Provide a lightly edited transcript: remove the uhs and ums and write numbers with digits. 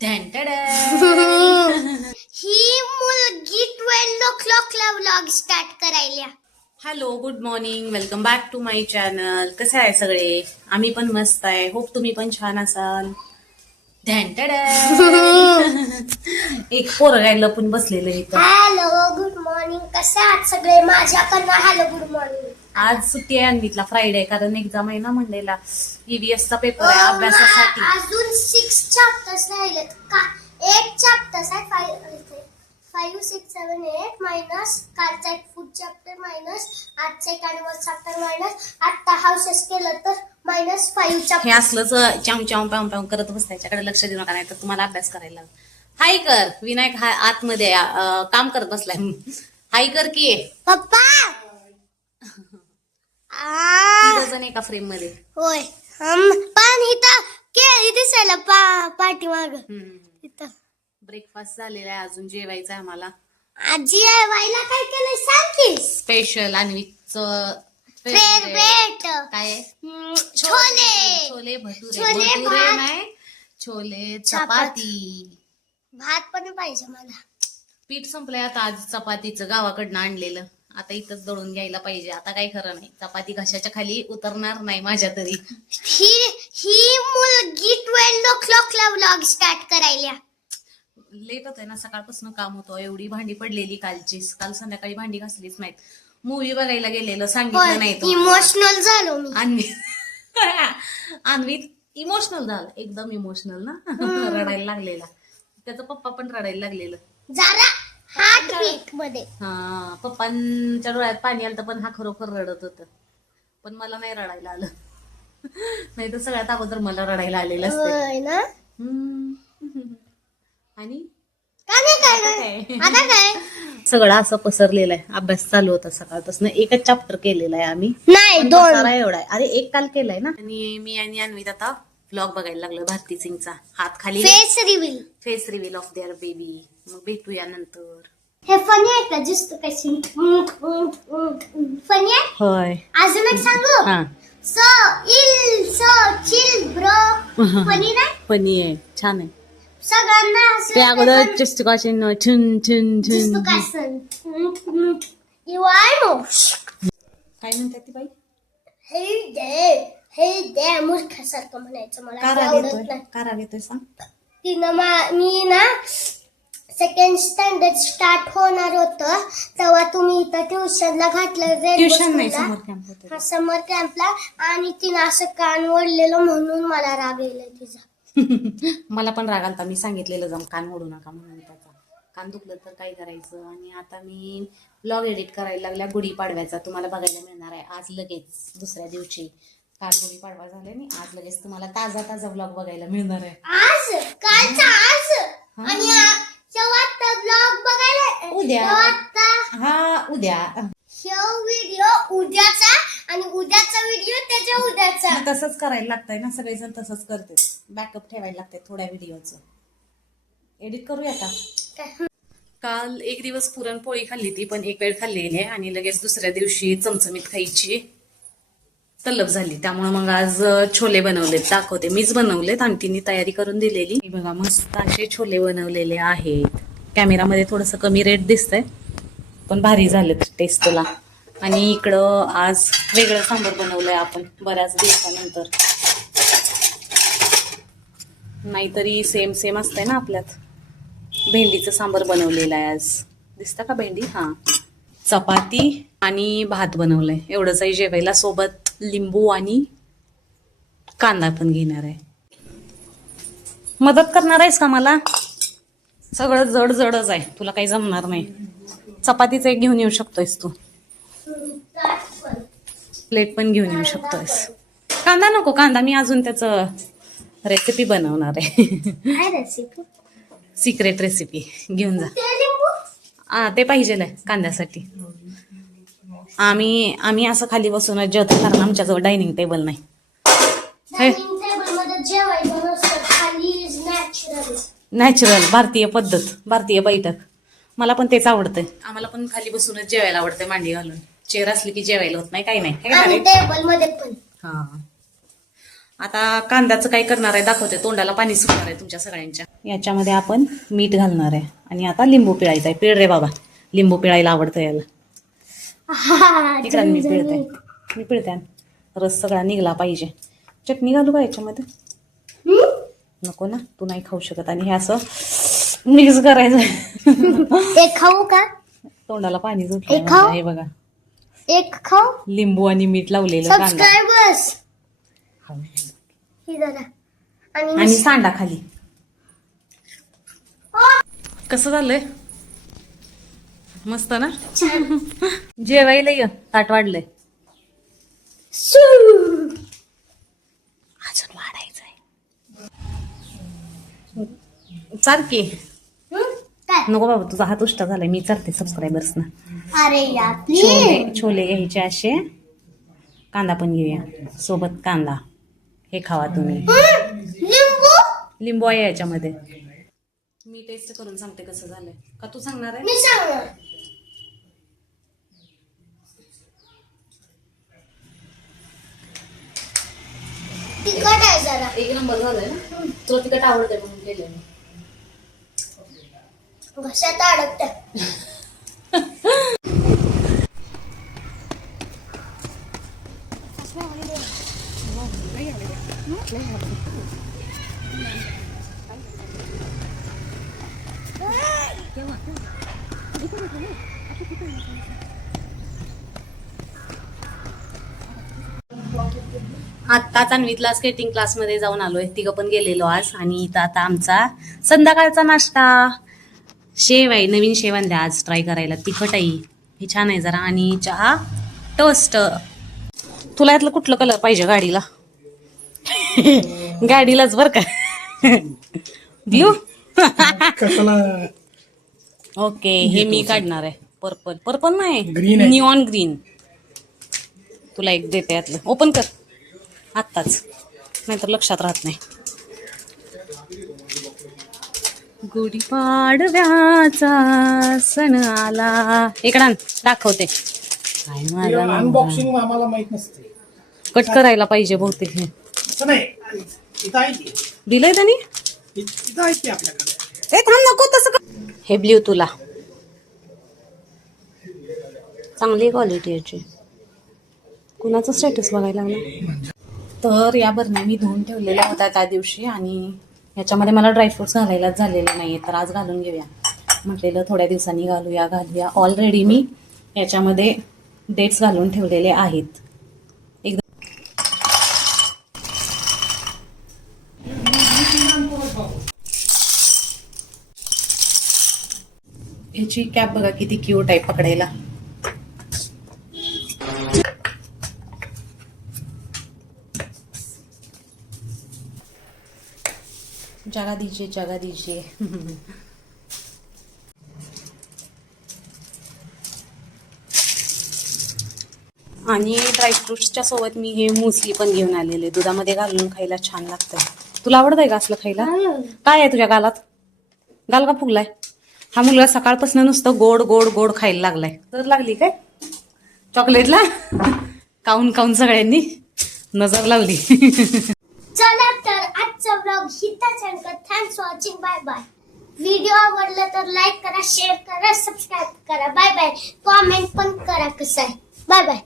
ही मुलगी 12 o'clock vlog start करायला. Hello, good morning, welcome back to my channel. कसे आहे सगळे? आम्ही पण मस्त आहे. होप तुम्ही पण छान असाल. एक पोरगा लपून बसलेलं इथं. हॅलो गुड मॉर्निंग, कसे आहात सगळे? माझ्याकडनं हॅलो गुड मॉर्निंग. आज सुट्टी आहे अन्वितला, फ्रायडे, कारण एक्झाम आहे ना मंडेला. ईव्हीएसचा पेपर आहे अभ्यासासाठी. अजून 6 चॅप्टर्स राहिलेत का? 8 चॅप्टर्स आहेत. 5, 6, 7, 8 मायनस कालचा एक फूड चॅप्टर मायनस आजचा एक अॅनिमल चॅप्टर मायनस आता हाऊसेस केलं तर मायनस 5 हे चॅप्टर. असलंच चाव चाव पाव पाव करत बस, त्याच्याकडे लक्ष देऊ नका, नाही तर तुम्हाला अभ्यास करायला. हाय कर विनायक, हा आतमध्ये काम करत बसलाय. हाय कर की पप्पा. जण एका फ्रेम मध्ये. होय, पण इथं केळी दिसायला पाठीमाग इथं. ब्रेकफास्ट झालेला आहे, अजून जेवायचं आहे आम्हाला. आजी जेवायला काय केलंय सांग की? स्पेशल अन्वितचं फेवरेट काय आहे? छोले. छोले भटुरे. छोले भटुरे भात. नाही, छोले चपाती. भात पण पाहिजे मला. पीठ संपलंय आता, आज चपातीचं गावाकडनं आणलेलं. आता इथंच दळून घ्यायला पाहिजे. आता काही खरं नाही, चपाती घशाच्या खाली उतरणार नाही माझ्या तरी. ही मुलगी 12 o'clock व्लॉग स्टार्ट करायला. लेट होतंय ना, सकाळपासून काम होतं. एवढी भांडी पडलेली कालची, काल संध्याकाळी भांडी घासलीच नाहीत. मूवी बघायला गेलेलं, सांगितलं नाही तो. इमोशनल झालो मी. अन्वित इमोशनल झालं, एकदम इमोशनल ना. रडायला लागलेला. त्याचा पप्पा पण रडायला लागलेलं जरा हार्ट बीट मध्ये. हा, पप्पांच्या डोळ्यात पाणी आलं, पण हा खरोखर रडत होत. पण मला नाही रडायला आलं. नाही तर सगळ्यात अगोदर मला रडायला आलेलं असते ना. आणि आता काय सगळं असं पसरलेलं आहे. अभ्यास चालू होता सकाळपासून. एकच चॅप्टर केलेला आहे आम्ही, नाही पण 2 पसारा एवढा आहे. अरे एक काल केलाय ना. आणि मी आणि अन्वित आता व्लॉग बघायला लागलो. भारती सिंगचा हात खाली, face reveal of their baby. मग भेटूया नंतर. हे फनी आहे का? जस्ट कशी फनी आहे. होय, अजून एक सांगू? हा, सो चिल ब्रो. फनी नाही? फनी आहे, छान आहे. सगळ्यांना ते अगोदर चिस्तुकाशीन छुन छुन छुन. काय म्हणतात ती बाई? हे दे मूर्खासारखं म्हणायचं मला का ते राग आवडत येतोय? नाही. का राग येतोय सांग? मी ना 2nd स्टँडर्ड स्टार्ट होणार होतं तेव्हा तुम्ही इथं ट्युशनला घातलं. ट्युशन नाही, समर कॅम्प होतं. हा, समर कॅम्पला. आणि तिनं असं कान ओढलेलं म्हणून मला राग येईल तिचा. मला पण राग आलता. मी सांगितलेलं जम कान ओढू नका म्हणून. त्याचा कान दुखलं तर काय करायचं. आणि आता मी ब्लॉग एडिट करायला लागल्या. गुढीपाडव्याचा तुम्हाला बघायला मिळणार आहे आज लगेच, दुसऱ्या दिवशी. काल गुढीपाडवा झाले आणि आज लगेच तुम्हाला ताजा ताजा ब्लॉग बघायला मिळणार आहे. आज कालचा आज आणि शेवटचा ब्लॉग बघायला उद्या. शेवटचा हा, उद्या. व्हिडिओ उद्याचा आणि उद्याचा व्हिडिओ त्याच्या उद्याचा. तसंच करायला लागतंय ना, सगळेजण तसंच करते. बॅकअप ठेवायला लागतंय थोड्या व्हिडिओचं. एडिट करूया का? काल एक दिवस पुरणपोळी खाल्ली ती, पण एक वेळ खाल्लेली आहे. आणि लगेच दुसऱ्या दिवशी चमचमीत खायची तलब झाली. त्यामुळे मग आज छोले बनवलेत, दाखवते. मीच बनवलेत आणि तिने तयारी करून दिलेली. हे बघा, मस्त असे छोले बनवलेले आहेत. कॅमेरामध्ये थोडस कमी रेट दिसतंय, पण भारी झालेत टेस्टला. आणि इकडं आज वेगळं सांबर बनवलंय आपण बऱ्याच दिवसानंतर. नाहीतरी सेम सेम असतंय ना आपल्यात. भेंडीचं सांबर बनवलेलं आहे आज. दिसतं का भेंडी? हा, चपाती आणि भात बनवलंय. एवढंच आहे जेवायला. सोबत लिंबू आणि कांदा पण घेणार आहे. मदत करणार आहेस का मला? सगळं जड जडच आहे, तुला काही जमणार नाही. चपातीचं एक घेऊन येऊ शकतोयस तू. प्लेट पण घेऊन येऊ शकतोयस. कांदा नको, कांदा मी अजून त्याचं रेसिपी बनवणार आहे. सिक्रेट रेसिपी घेऊन जा. ते पाहिजे कांद्यासाठी. आम्ही असं खाली बसूनच जेवतो, कारण आमच्याजवळ डायनिंग टेबल नाही. नॅचरल भारतीय पद्धत, भारतीय बैठक. मला पण तेच आवडतंय. आम्हाला पण खाली बसूनच जेवायला आवडतंय, मांडी घालून. चेअर असली की जेवायला होत नाही, काही नाही. टेबल मध्ये पण. हा, आता कांद्याचं काय करणार आहे दाखवते. तोंडाला पाणी सुटणार आहे तुमच्या सगळ्यांच्या. याच्यामध्ये आपण मीठ घालणार आहे आणि आता लिंबू पिळायचा आहे. पिळ रे बाबा, लिंबू पिळायला आवडतं याला. इकडं मी पिळते, मी पिळते. रस सगळा निघला पाहिजे. चटणी घालू का याच्यामध्ये? नको ना, तू नाही खाऊ शकत. आणि हे असं मिक्स करायचं. एक खाऊ का? तोंडाला पाणी सुटलं. हे बघा, एक खाऊ. लिंबू आणि मीठ लावलेलं कांदा सबस्क्रायबर्स आणि सांडा खाली. कसं झालंय? मस्त ना? जेवायला ये, ताट वाढलंय. अजून वाढायचंय. चाल की. नको बाबा, तुझा हात उष्टा झालाय. मी चालते सबस्क्रायबर्स ना. अरे यार प्लीज. छोले घ्यायचे असे. कांदा पण घेऊया सोबत. कांदा हे खावा तुम्ही. लिंबू आहे याच्यामध्ये. मी टेस्ट करून सांगते कसं झालंय. का तू सांगणार आहे? मी सांगणार. तिखट आहे जरा. एक नंबर झालंय ना. तुला तिखट आवडतंय म्हणून केलं मी. घशात अडकत. आत्ताच अन्वितला स्केटिंग क्लासमध्ये जाऊन आलोय. तिघं पण गेलेलो आज. आणि इथं आता आमचा संध्याकाळचा नाश्ता. शेव आहे, नवीन शेव आणले आज ट्राय करायला. तिखट आहे, हे छान आहे जरा. आणि चहा, टोस्ट. तुला यातलं कुठलं कलर पाहिजे गाडीला? गाडीलाच बर का. ब्ल्यू. ओके, हे मी काढणार आहे. पर्पल. पर्पल नाही, निऑन ग्रीन. तुला एक देते यातलं. ओपन कर आत्ताच, नाहीतर लक्षात राहत नाही. गुढीपाडव्याचा सण आला. इकडं दाखवते. अनबॉक्सिंग आम्हाला माहित नसते. कट करायला पाहिजे बहुतेक. हे दिलंय त्यांनी. नको तसं. हे ब्ल्यू तुला चांगली क्वालिटी याची. कुणाचा स्टेटस बघायला लागला. तर या बरण्या मी धुवून ठेवलेल्या होत्या त्या दिवशी. आणि याच्यामध्ये मला ड्रायफ्रुट्स घालायलाच झालेले नाहीये, तर आज घालून घेऊया म्हटलेलं. थोड्या दिवसांनी घालूया. ऑलरेडी मी याच्यामध्ये डेट्स घालून ठेवलेले आहेत. एकदम याची कॅप बघा किती क्यूट आहे पकडायला. जगा दीजिए. आणि ड्रायफ्रुट्सच्या सोबत मी हे मुसली पण घेऊन आलेले. दुधामध्ये घालून खायला छान लागतंय. तुला आवडतंय का असलं खायला? काय आहे तुझ्या गालात? गाल का फुगलाय? हा मुलगा सकाळपासून नुसतं गोड गोड गोड खायला लागलाय. तर लागली काय चॉकलेटला? काऊन सगळ्यांनी नजर लावली. चला तर आजचा व्लॉग इथंच संपला. Thanks for watching. Bye bye. Video आवडला तर लाईक करा, शेअर करा, सबस्क्राईब करा. Bye bye. कॉमेंट पण करा कसं आहे. Bye bye.